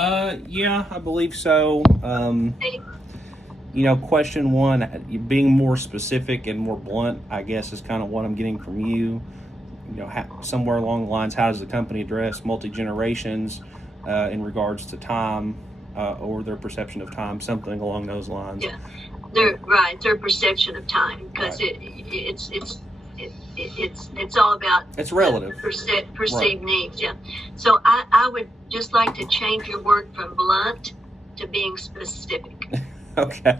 Yeah, I believe so. Hey, Question one, being more specific and more blunt, I guess, is kind of what I'm getting from you. Somewhere along the lines, how does the company address multi generations in regards to time or their perception of time? Something along those lines. yeah, they're right. Their perception of time, because Right. it's all about It's the relative. Right. perceived needs. Yeah. So I would just like to change your word from blunt to being specific. Okay.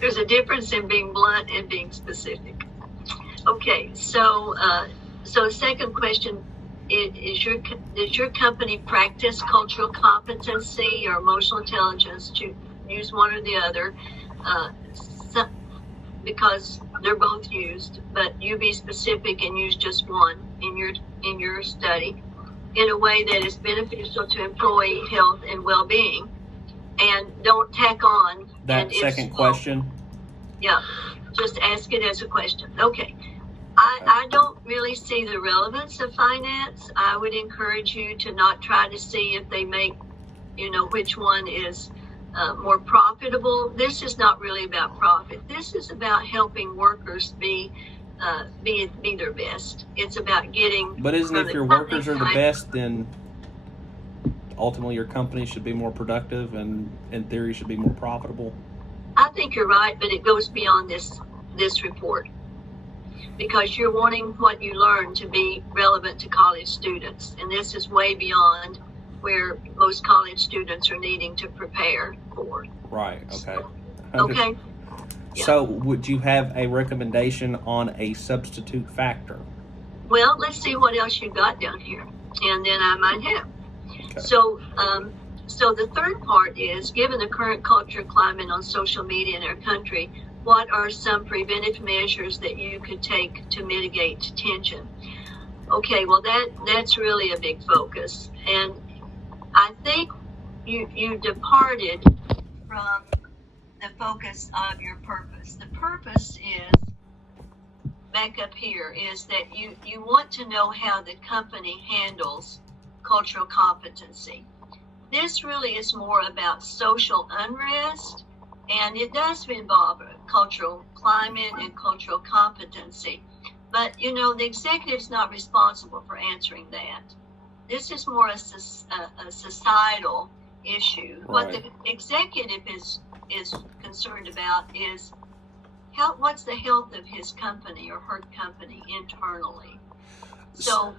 There's a difference in being blunt and being specific. Okay, so second question does your company practice cultural competency or emotional intelligence? To use one or the other, uh, so, because they're both used, but you be specific and use just one in your study in a way that is beneficial to employee health and well-being, and don't tack on That second question. Yeah, just ask it as a question. Okay. Okay. I don't really see the relevance of finance. I would encourage you to not try to see if they make, which one is more profitable. This is not really about profit. This is about helping workers be their best. It's about getting. But isn't from if the your company workers are the side. best, then ultimately your company should be more productive and in theory should be more profitable? I think you're right, but it goes beyond this report, because you're wanting what you learn to be relevant to college students. And this is way beyond where most college students are needing to prepare for. Right. Okay. Okay? Yeah. So, would you have a recommendation on a substitute factor? Well, let's see what else you got down here, and then I might have. Okay. So the third part is, given the current culture climate on social media in our country, what are some preventive measures that you could take to mitigate tension? Okay, well that's really a big focus, and I think you departed from the focus of your purpose. The purpose is, back up here, is that you want to know how the company handles cultural competency. This really is more about social unrest, and it does involve cultural climate and cultural competency. But, the executive's not responsible for answering that. This is more a societal issue. Right. What the executive is concerned about is what's the health of his company or her company internally. So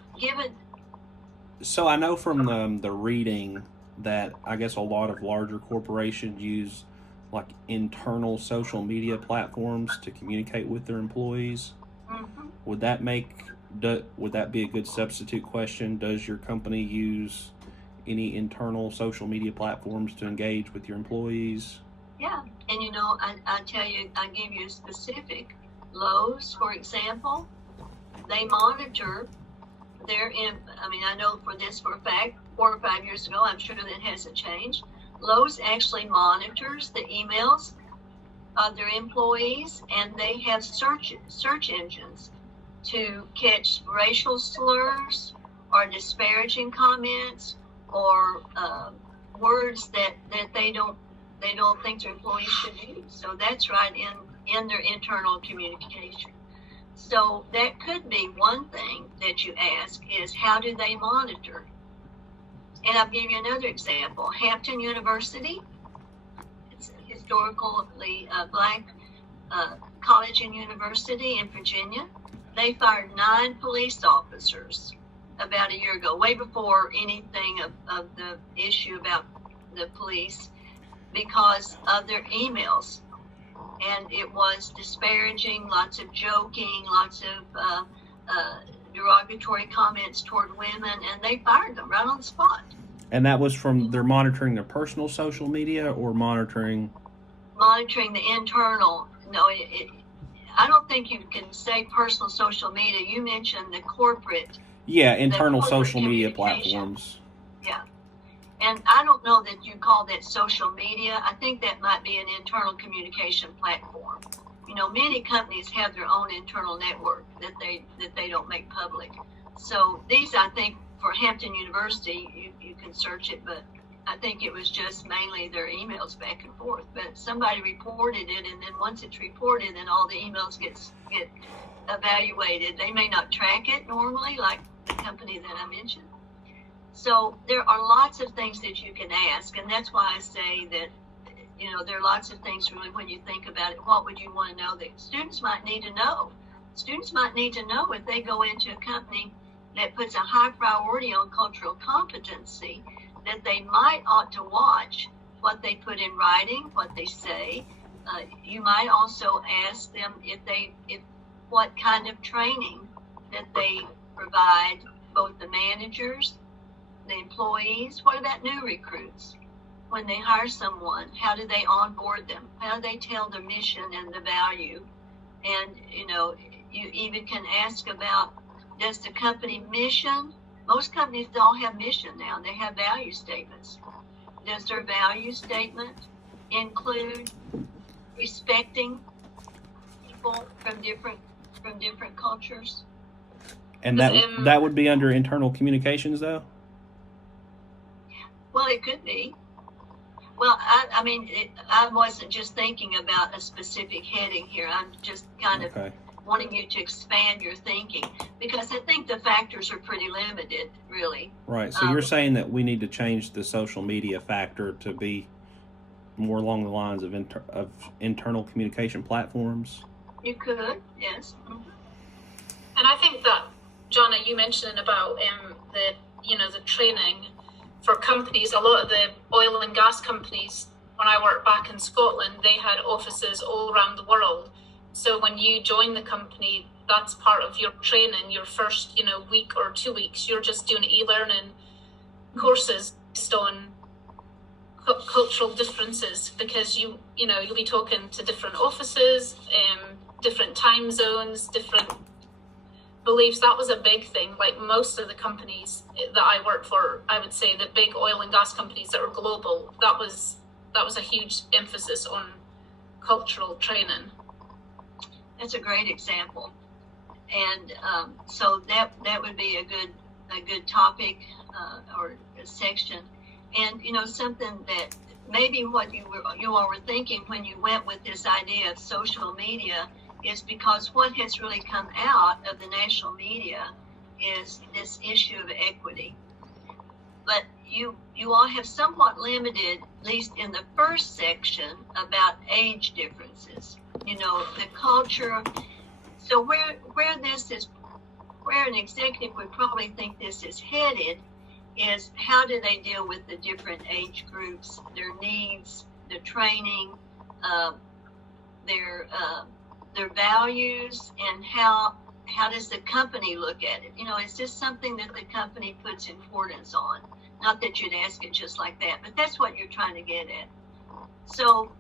I know from the reading that I guess a lot of larger corporations use like internal social media platforms to communicate with their employees. Mm-hmm. Would that be a good substitute question? Does your company use any internal social media platforms to engage with your employees? Yeah, and I tell you, I give you a specific. Lowe's, for example, they monitor I know for a fact, 4 or 5 years ago, I'm sure that hasn't changed. Lowe's actually monitors the emails of their employees, and they have search engines to catch racial slurs or disparaging comments or words that they don't think their employees should use. So that's right in their internal communication. So that could be one thing that you ask is, how do they monitor? And I'll give you another example. Hampton University, it's a historically black college and university in Virginia. They fired 9 police officers about a year ago, way before anything of the issue about the police, because of their emails. And it was disparaging, lots of joking, lots of derogatory comments toward women, and they fired them right on the spot. And that was from they're monitoring their personal social media or monitoring the internal. No, I don't think you can say personal social media. You mentioned the corporate. Yeah, internal social media platforms. Yeah. And I don't know that you call that social media. I think that might be an internal communication platform. Many companies have their own internal network that they don't make public. So these, I think, for Hampton University, you can search it, but I think it was just mainly their emails back and forth. But somebody reported it, and then once it's reported, then all the emails get evaluated. They may not track it normally, like the company that I mentioned. So there are lots of things that you can ask, and that's why I say that, there are lots of things really when you think about it. What would you want to know that students might need to know? Students might need to know if they go into a company that puts a high priority on cultural competency, that they might ought to watch what they put in writing, what they say. You might also ask them if what kind of training that they provide, both the managers, the employees. What about new recruits? When they hire someone, how do they onboard them? How do they tell the mission and the value? And, you even can ask about, does the company mission? Most companies don't have mission now. They have value statements. Does their value statement include respecting people from different cultures? And that would be under internal communications, though? Well, it could be. Well, I wasn't just thinking about a specific heading here. I'm just kind of wanting you to expand your thinking, because I think the factors are pretty limited, really. Right. So you're saying that we need to change the social media factor to be more along the lines of internal communication platforms? You could, yes. Mm-hmm. And I think that, Jonna, you mentioned about the training for companies. A lot of the oil and gas companies, when I worked back in Scotland, they had offices all around the world. So when you join the company, that's part of your training. Your first, week or 2 weeks, you're just doing e-learning courses based on cultural differences, because you'll be talking to different offices, different time zones, different beliefs. That was a big thing. Like most of the companies that I work for, I would say the big oil and gas companies that are global, that was a huge emphasis on cultural training. That's a great example, and so that would be a good topic or a section, and something that maybe what you all were thinking when you went with this idea of social media is because what has really come out of the national media is this issue of equity. But you all have somewhat limited, at least in the first section, about age differences. The culture. So where an executive would probably think this is headed is how do they deal with the different age groups, their needs, the training, their values, and how does the company look at it? Is this something that the company puts importance on? Not that you'd ask it just like that, but that's what you're trying to get at. So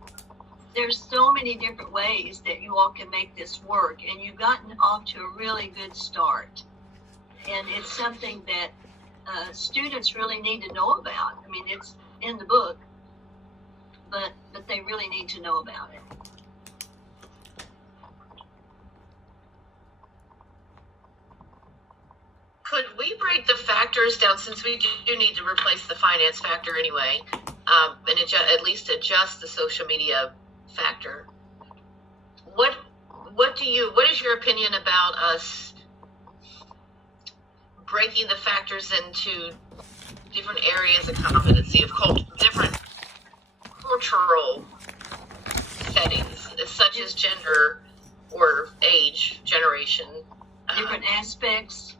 there's so many different ways that you all can make this work, and you've gotten off to a really good start. And it's something that students really need to know about. I mean, it's in the book, but they really need to know about it. Could we break the factors down, since we do need to replace the finance factor anyway, and at least adjust the social media factor? What is your opinion about us breaking the factors into different areas of competency of different cultural settings, such as gender or age, generation, different aspects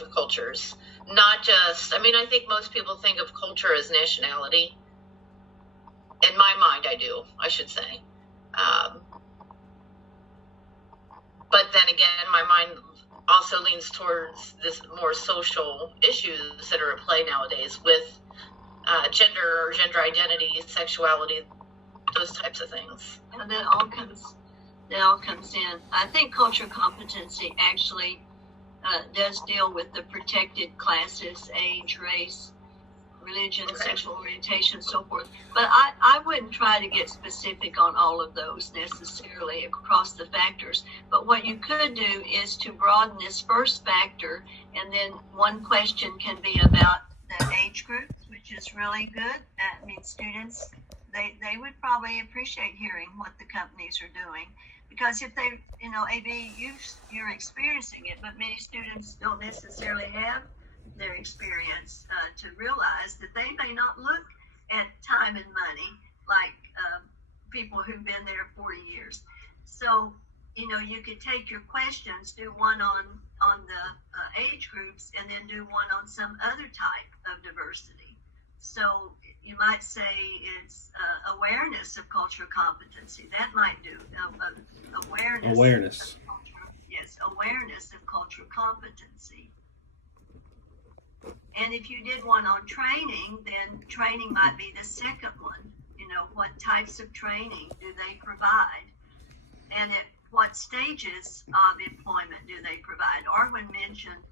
of cultures? Not just, I think most people think of culture as nationality. In my mind, I should say. But then again, my mind also leans towards this more social issues that are at play nowadays with gender or gender identity, sexuality, those types of things. And that all comes in. I think cultural competency actually does deal with the protected classes, age, race, religion, sexual orientation, so forth. But I wouldn't try to get specific on all of those necessarily across the factors. But what you could do is to broaden this first factor, and then one question can be about the age groups, which which is really good. I mean, students, they would probably appreciate hearing what the companies are doing, because if they, AB, you're experiencing it, but many students don't necessarily have their experience to realize that they may not look at time and money like people who've been there 40 years. So, you could take your questions, do one on the age groups, and then do one on some other type of diversity. So you might say it's awareness of cultural competency. That might do awareness. Yes, awareness of cultural competency. And if you did one on training, then training might be the second one. What types of training do they provide? And at what stages of employment do they provide? Arwen mentioned,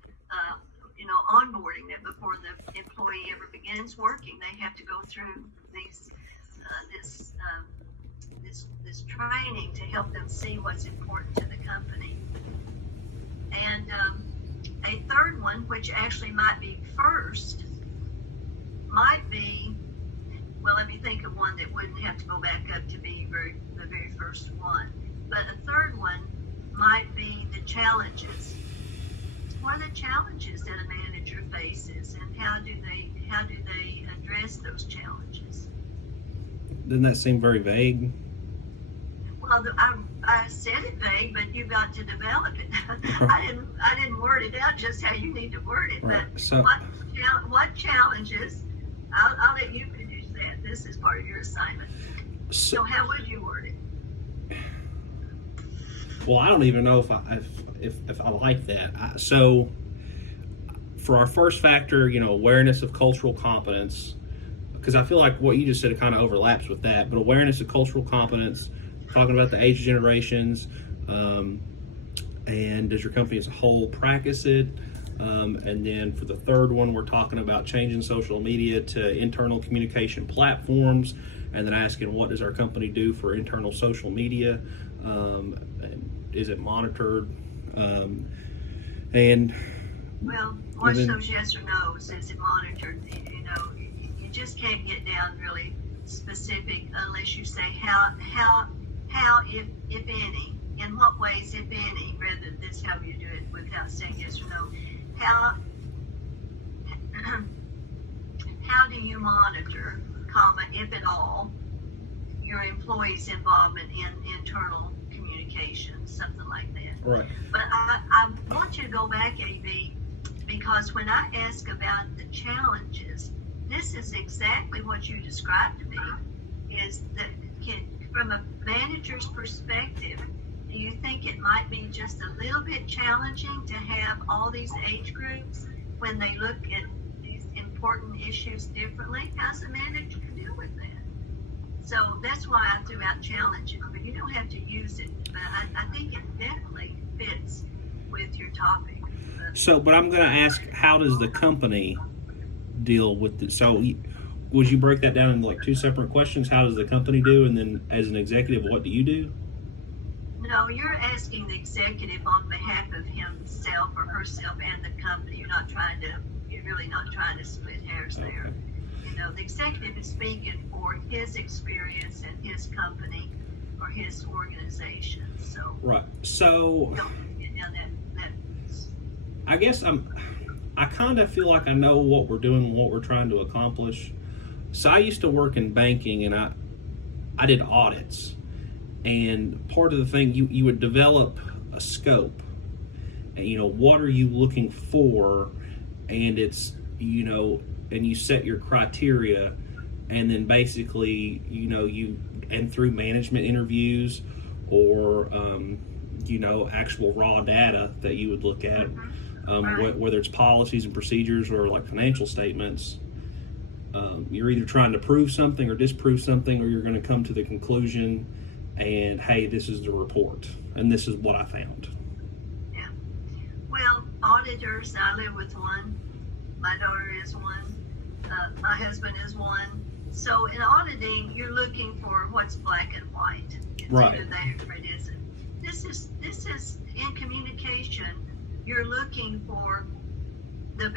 onboarding, that before the employee ever begins working, they have to go through this training to help them see what's important to the company. And a third one, which actually might be first, might be, well, let me think of one that wouldn't have to go back up to be the very first one. But a third one might be the challenges. What are the challenges that a manager faces, and how do they address those challenges? Doesn't that seem very vague? Well, I said it vague, but you got to develop it. I didn't word it out just how you need to word it. Right. But So, what challenges? I'll let you finish that. This is part of your assignment. So how would you word it? well, I don't even know if I like that. So, for our first factor, awareness of cultural competence, because I feel like what you just said, it kind of overlaps with that. But awareness of cultural competence, talking about the age generations, and does your company as a whole practice it? And then for the third one, we're talking about changing social media to internal communication platforms, and then asking what does our company do for internal social media, and is it monitored? Well, watch those yes or no's. Is it monitored? You just can't get down really specific unless you say how if any, in what ways if any, rather than this how you do it without saying yes or no. How do you monitor, if at all, your employees' involvement in internal communication, something like that. Right. But I want you to go back, AB, because when I ask about the challenges, this is exactly what you described to me, is that from a manager's perspective, do you think it might be just a little bit challenging to have all these age groups when they look at these important issues differently? How's a manager deal with that? So that's why I threw out challenges, but you don't have to use it. But I think it definitely fits with your topic. But I'm going to ask, how does the company deal with it? So would you break that down into like two separate questions? How does the company do? And then as an executive, what do you do? No, you're asking the executive on behalf of himself or herself and the company. You're really not trying to split hairs there. The executive is speaking for his experience and his company or his organization. So right. So don't get down that. I guess I kind of feel like I know what we're doing and what we're trying to accomplish. So I used to work in banking, and I did audits. And part of the thing, you would develop a scope. And, what are you looking for? And it's, and you set your criteria. And then basically, and through management interviews or, actual raw data that you would look at, whether it's policies and procedures or like financial statements, you're either trying to prove something or disprove something, or you're going to come to the conclusion and, hey, this is the report and this is what I found. Yeah. Well, auditors, I live with one. My daughter is one. My husband is one. So in auditing, you're looking for what's black and white. It's right. Either there or it isn't. This is in communication. You're looking for the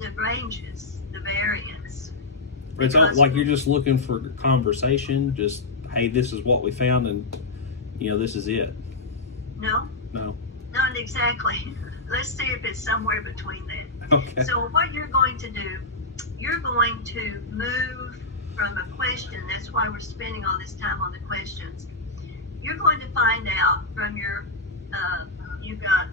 the ranges, the variance. It's not like you're just looking for conversation. Just, hey, this is what we found, and this is it. No, No. not exactly. Let's see if it's somewhere between that. Okay. So what you're going to do, you're going to move from a question. That's why we're spending all this time on the questions. You're going to find out from your, you've got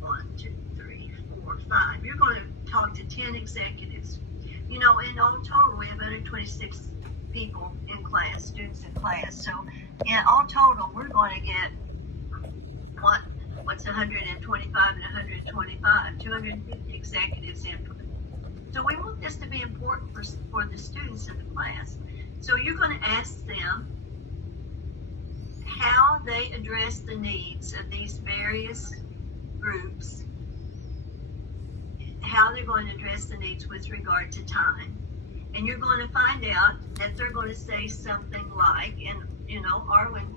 1, 2, 3, 4, 5. You're going to talk to 10 executives. In all total, we have 126 people in class, students in class. So in all total, we're going to get what's 125 and 125, 250 executives input. So we want this to be important for the students in the class. So you're going to ask them how they address the needs of these various groups, how they're going to address the needs with regard to time. And you're going to find out that they're going to say something like, and Arwen,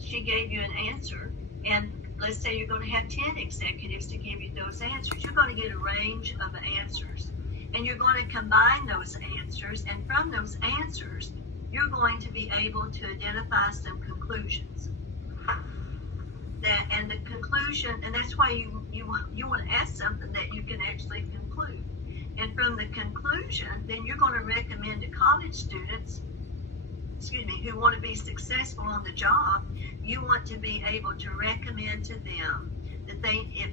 she gave you an answer, and let's say you're going to have 10 executives to give you those answers. You're going to get a range of answers, and you're going to combine those answers, and from those answers, you're going to be able to identify some conclusions. And the conclusion, and that's why you want to ask something that you can actually conclude. And from the conclusion, then you're going to recommend to college students, who want to be successful on the job, you want to be able to recommend to them that they, at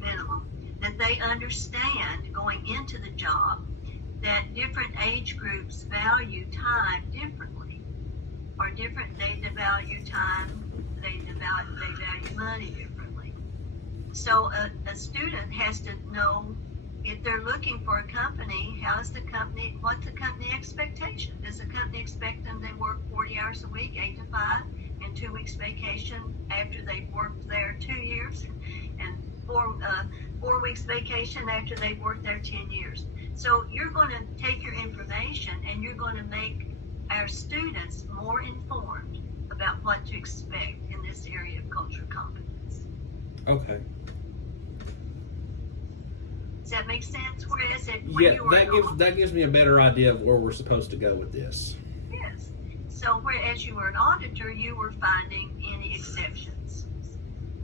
minimum, that they understand going into the job that different age groups value time differently, or they value time, they value money differently. So a student has to know, if they're looking for a company, what's the company expectation? Does the company expect them to work 40 hours a week, 8 to 5, and 2 weeks vacation after they've worked there 2 years, and 4 weeks vacation after they've worked there 10 years? So you're going to take your information and you're going to make our students more informed about what to expect in this area of cultural competence. Okay. Does that make sense? Whereas that gives me a better idea of where we're supposed to go with this. Yes. So whereas you were an auditor, you were finding any exceptions.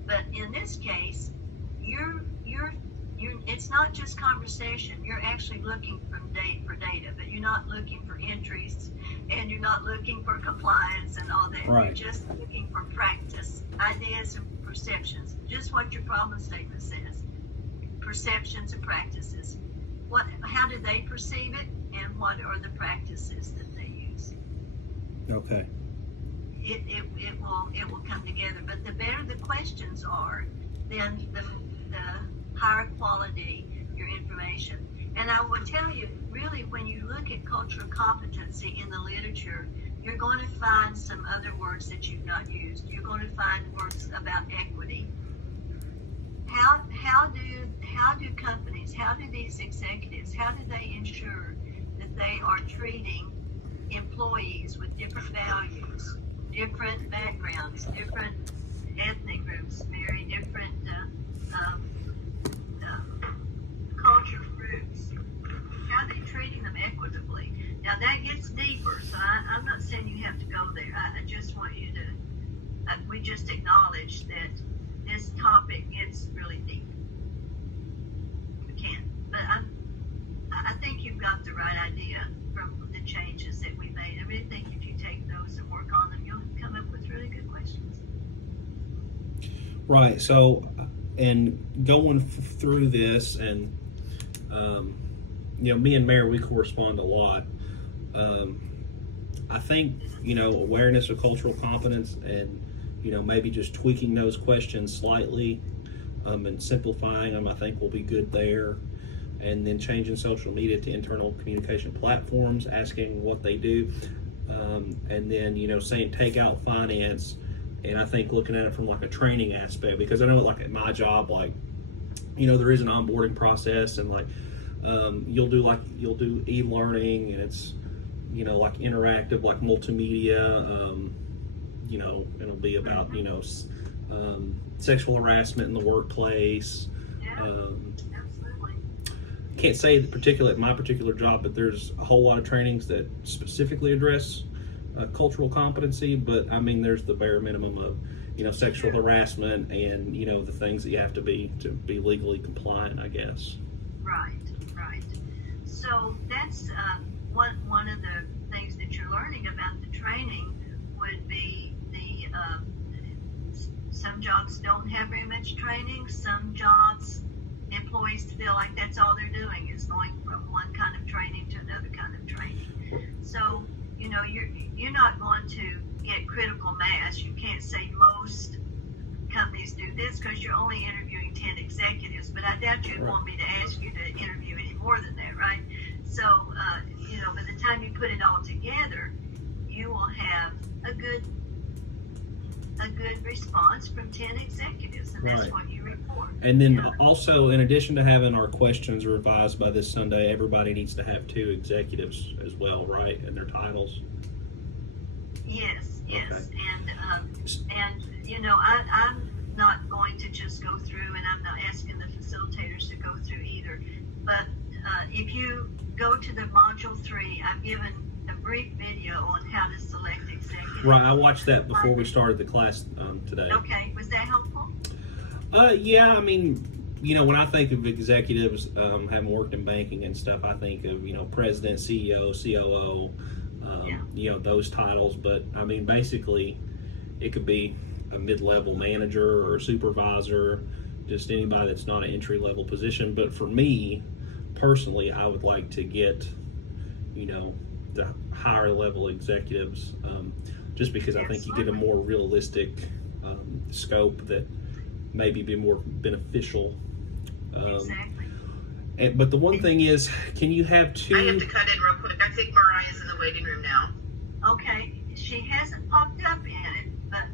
But in this case, it's not just conversation. You're actually looking for data, but you're not looking for entries, and you're not looking for compliance and all that. Right. You're just looking for practice, ideas and perceptions, just what your problem statement says. Perceptions and practices. How do they perceive it, and what are the practices that they use? Okay. It will come together. But the better the questions are, then the higher quality your information. And I will tell you, really, when you look at cultural competency in the literature, you're going to find some other words that you've not used. You're going to find words about equity. How do companies, how do these executives, how do they ensure that they are treating employees with different values, different backgrounds, different ethnic groups, very different culture groups? How are they treating them equitably? Now that gets deeper, so I'm not saying you have to go there. I just want you to, we just acknowledge that this topic gets really deep. We can't, but I think you've got the right idea from the changes that we made. I really think if you take those and work on them, you'll come up with really good questions. Right. So, and going through this, and me and Mary, we correspond a lot. I think awareness of cultural competence, and maybe just tweaking those questions slightly, and simplifying them, I think will be good there. And then changing social media to internal communication platforms, asking what they do, and then saying take out finance. And I think looking at it from like a training aspect, because I know like at my job, like, there is an onboarding process, and like, you'll do e-learning, and it's, like interactive, like multimedia, it'll be about, sexual harassment in the workplace, can't say that my particular job, but there's a whole lot of trainings that specifically address cultural competency. But I mean, there's the bare minimum of, sexual harassment and, the things that you have to be legally compliant, I guess. Right. So that's one of the things that you're learning about the training would be some jobs don't have very much training. Some jobs, employees feel like that's all they're doing is going from one kind of training to another kind of training. So, you're not going to get critical mass. You can't say most companies do this because you're only interviewing 10 executives, but I doubt you'd want me to ask you to interview any more than that, right? So, by the time you put it all together, you will have a good response from 10 executives, and that's what you report. And then also, in addition to having our questions revised by this Sunday, everybody needs to have 2 executives as well, right, and their titles? Yes, Okay. and I'm not going to just go through, and I'm not asking the facilitators to go through either, but if you go to the module 3, I've given a brief video on how to select executives. Right, I watched that before we started the class today. Okay, was that helpful? Yeah, I mean, when I think of executives, having worked in banking and stuff, I think of, president, CEO, COO, those titles. But I mean, basically, it could be a mid-level manager or a supervisor, just anybody that's not an entry-level position. But for me, personally, I would like to get, the higher level executives, just because I think you get a more realistic scope that maybe be more beneficial. Exactly. But the one thing is, can you have 2? I have to cut in real quick. I think Mariah's in the waiting room now. Okay, she hasn't popped up yet, but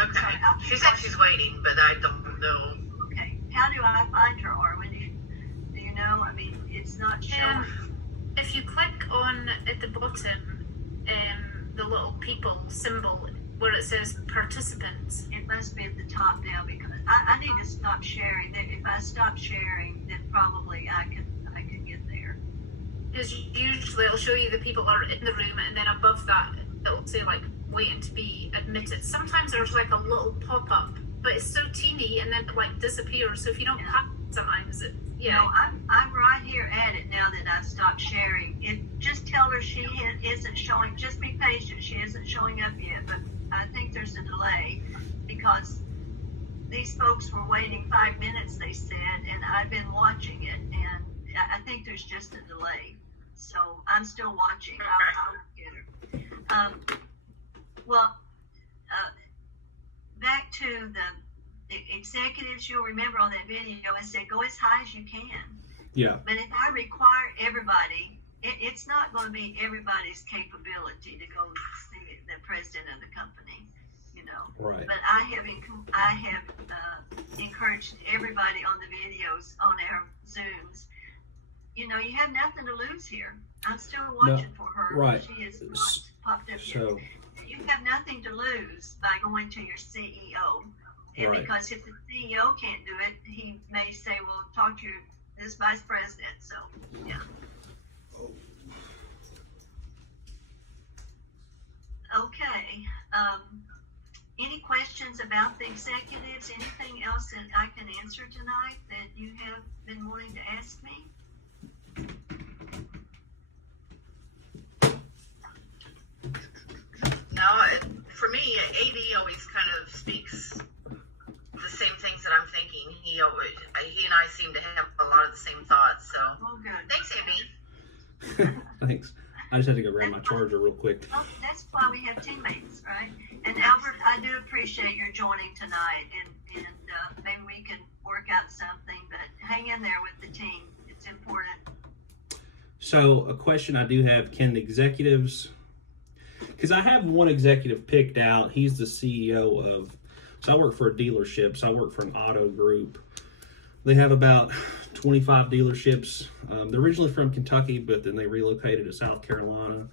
Okay. She said she's waiting, but I don't know. okay. How do I find her, Arwen? Do you know? I mean, it's not showing. If you click on at the bottom the little people symbol where it says participants. It must be at the top now because I need to stop sharing. If I stop sharing, then probably I can get there. Because usually it'll show you the people that are in the room, and then above that it'll say like waiting to be admitted. Sometimes there's like a little pop-up, but it's so teeny and then it like disappears. So if you don't have it sometimes, I'm right here at it now that I've stopped sharing. Just tell her she isn't showing. Just be patient. She isn't showing up yet, but I think there's a delay because these folks were waiting 5 minutes, they said, and I've been watching it, and I think there's just a delay. So I'm still watching. I'll get her. Back to the executives, you'll remember on that video, I said go as high as you can. Yeah. But if I require everybody, it's not going to be everybody's capability to go see the president of the company, Right. But I have encouraged everybody on the videos on our Zooms. You have nothing to lose here. I'm still watching for her. Right. She is not popped up So, yet. You have nothing to lose by going to your CEO. And Right. because if the CEO can't do it, he may say, well, talk to this vice president. So, yeah. Okay. Any questions about the executives? Anything else that I can answer tonight that you have been wanting to ask me? No, for me, AD always kind of speaks the same things that I'm thinking. He and I seem to have a lot of the same thoughts. So, Good. Thanks, AB. Thanks. I just had to go grab my charger real quick. Well, that's why we have teammates, right? And Albert, I do appreciate your joining tonight, and maybe we can work out something. But hang in there with the team; it's important. So, a question I do have: can the executives? Because I have one executive picked out. He's the CEO of. So I work for a dealership. So I work for an auto group. They have about 25 dealerships. They're originally from Kentucky, but then they relocated to South Carolina.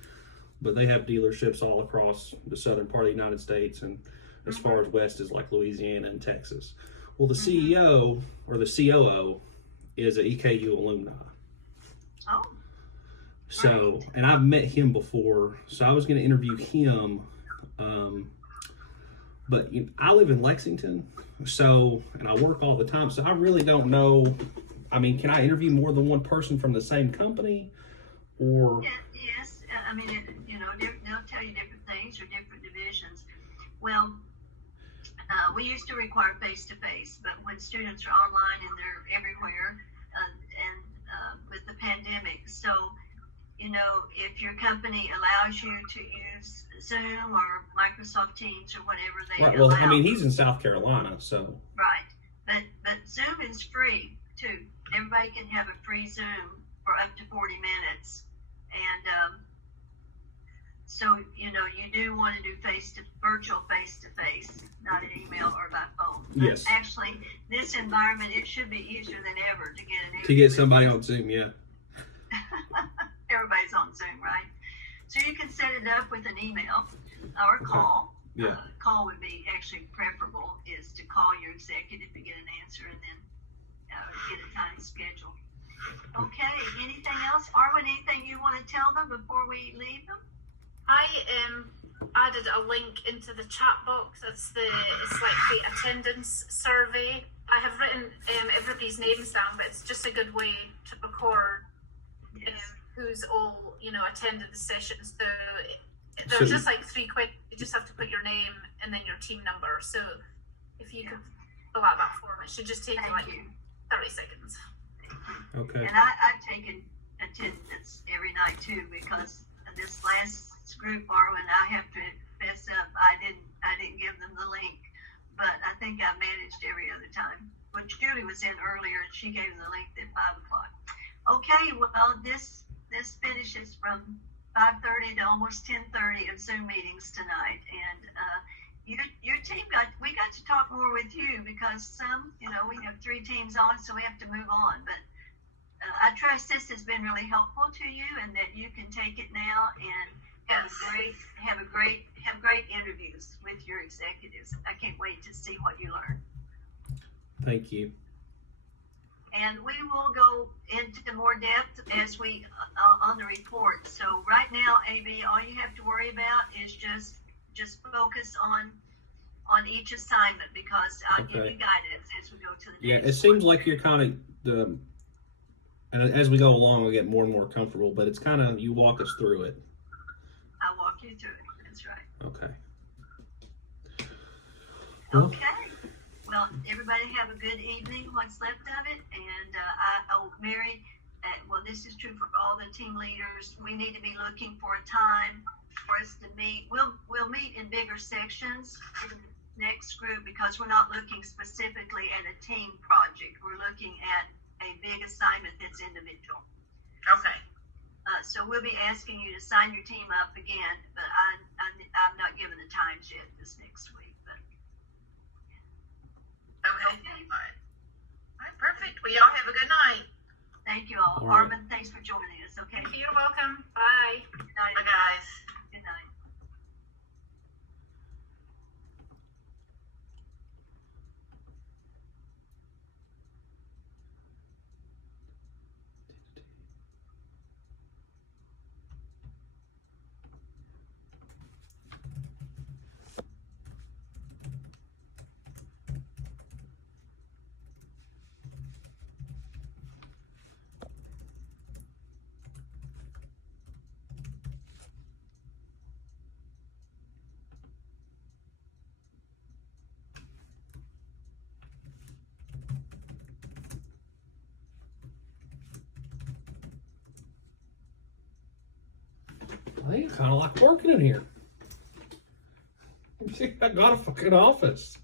But they have dealerships all across the southern part of the United States and as far as west as like Louisiana and Texas. Well, the CEO or the COO is an EKU alumni. Oh, So, and I've met him before, so I was going to interview him. But I live in Lexington, so, and I work all the time, so I really don't know. I mean, can I interview more than one person from the same company? Or yeah, yes. I mean, they'll tell you different things or different divisions. Well, we used to require face-to-face, but when students are online and they're everywhere, and with the pandemic, so if your company allows you to use Zoom or Microsoft Teams or whatever they right, well, allow, I mean, he's in South Carolina, so right. But Zoom is free too. Everybody can have a free Zoom for up to 40 minutes, and so you do want to do virtual face-to-face, not an email or by phone. Yes. But actually, this environment, it should be easier than ever to get an to get somebody on Zoom, yeah. Everybody's on Zoom, right? So you can set it up with an email or a call. Yeah. Call would be actually preferable, is to call your executive to get an answer and then get a time scheduled. Okay, anything else? Arwen, anything you want to tell them before we leave them? I added a link into the chat box. It's like the attendance survey. I have written everybody's names down, but it's just a good way to record who's all attended the session. So there's just like 3 quick. You just have to put your name and then your team number. So if you could fill out that form, it should just take you 30 seconds. Okay. And I've taken attendance every night too, because this last group, Arwen, I have to fess up. I didn't give them the link, but I think I managed every other time. When Julie was in earlier, she gave them the link at 5 o'clock. Okay, well, this finishes from 5:30 to almost 10:30 of Zoom meetings tonight, and your team we got to talk more with you, because we have 3 teams on, so we have to move on. But I trust this has been really helpful to you, and that you can take it now and have great interviews with your executives. I can't wait to see what you learn. Thank you. And we will go into more depth as we on the report. So right now, AB, all you have to worry about is just focus on each assignment, because I'll give you guidance as we go to the next. Yeah, it seems like you're kind of and as we go along, we'll get more and more comfortable. But it's kind of, you walk us through it. I'll walk you through it. That's right. Okay. Okay. Well, everybody have a good evening, what's left of it. And Mary, this is true for all the team leaders. We need to be looking for a time for us to meet. We'll meet in bigger sections in the next group, because we're not looking specifically at a team project. We're looking at a big assignment that's individual. Okay. So we'll be asking you to sign your team up again, but I'm not giving the times yet this next week. But Okay. All right, perfect. Well, y'all have a good night. thank you all. All right. Armin, thanks for joining us. Okay. You're welcome. Bye. Good night, Bye, guys. Good night. I think I kind of like working in here. I got a fucking office.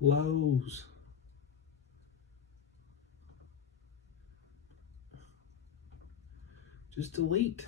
Close. Just delete.